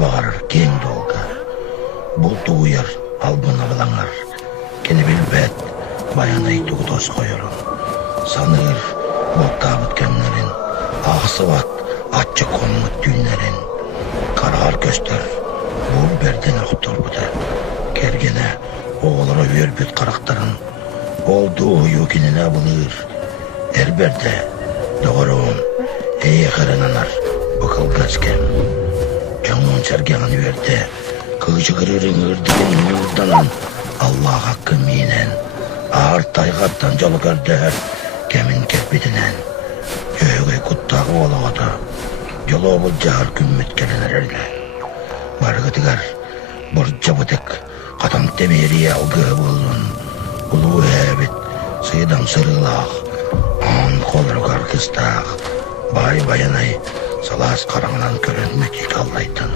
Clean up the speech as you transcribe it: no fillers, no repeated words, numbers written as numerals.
bağırır keng dolga. Bu duyar albına bılanlar. Keni bilbet bayanay tuğdos koyurum. Sanır botta bütkemlerin. Ağsı vat atçı konmut düğünlerin. Karar göster. Bu berden oktur bu da. Kergene oğlara üyerbet karakterin. Olduğu yukinine bulur. Erberde doğruğun iyi kırınanar. Bakıl kaçken. Canın sergahını verdi. Kılıcı kırırın ırdıgın yurdanan. Allah hakkı minen. Ağır taygattan yolu gördüler. Kemin kerpidinen. Göğe kuttağı olağıdı. Yolu bulcar kümmüt gelinir erle. Bargıdıgar. Burca bıdık. Kadam temeriye algı bulun. Ulu hebit. Sıyıdan sırılağ. An kolru karkıstağ. Bay bayanay. Salas karanlan körünmek yıkaldaydın.